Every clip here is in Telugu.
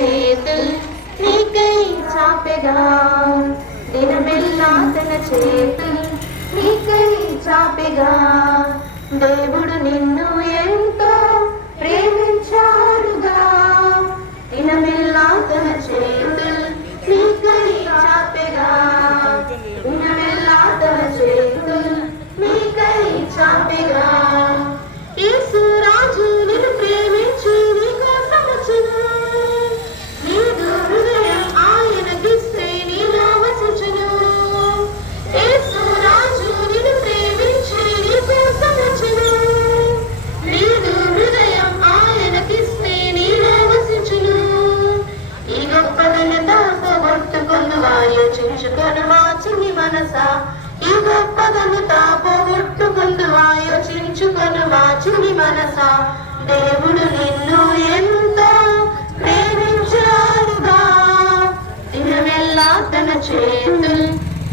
చేతులు నీకై చాపెగా, దినమెల్లా తన చేతులు నీకై చాపెగా. దేవుడు నిన్ను ఎంతో ప్రేమించాడుగా, దినమెల్లా తన చేతులు నీకై చాపెగా, దినమెల్లా తన చేతులు నీకై చాపెగా. యేసు రాజు నిన్ను ప్రేమించి నీ కోసం వచ్చును, నీదు హృదయం ఆయనకిస్తే నీలో వసించును. యేసు రాజు నిన్ను ప్రేమించి నీ కోసం వచ్చును, నీదు హృదయం ఆయనకిస్తే నీలో వసించును. ఈ గొప్ప ఘనత పోగొట్టుకొనువా యోచించుకొనువా చిన్ని మనసా, ఈ గొప్ప ఘనత పోగొట్టుకొనువా యోచించుకొనువా చిన్ని మనసా. దేవుడు నిన్ను ఎంతో ప్రేమించాడుగా, దినమెల్లా తన చేతులు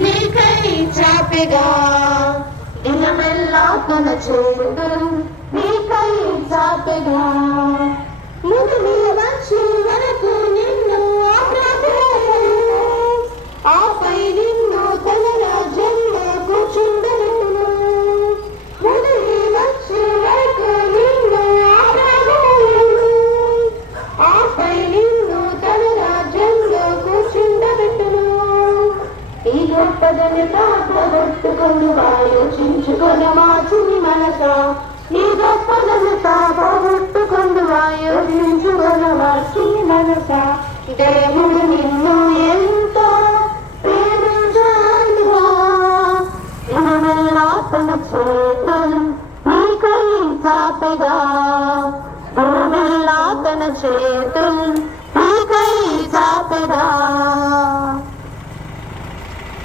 నీకై చాపెగా, దినమెల్లా తన చేతులు నీకై చాపెగా. ముదిమి వచ్చి వరకు నిన్ను ఆరాధించును, ఆపై నిన్ను తన రాజ్యంలో కూర్చుండబెట్టును. ముదిమి వచ్చి వరకు నిన్ను ఆరాధించును, ఆపై నిన్ను తన రాజ్యంలో కూర్చుండబెట్టును. ఈ గొప్ప ఘనత పోగొట్టుకొనువా యోచించుకొనువా చిన్ని మనసా, ఈ గొప్ప ఘనత పోగొట్టుకొనువా యోచించుకొనువా చిన్ని మనసా. దేవుడు నిన్ను ఎంతో ప్రేమించాడుగా, దినమెల్లా తన చేతులు నీకై చాపెగా, దినమెల్లా తన చేతులు నీకై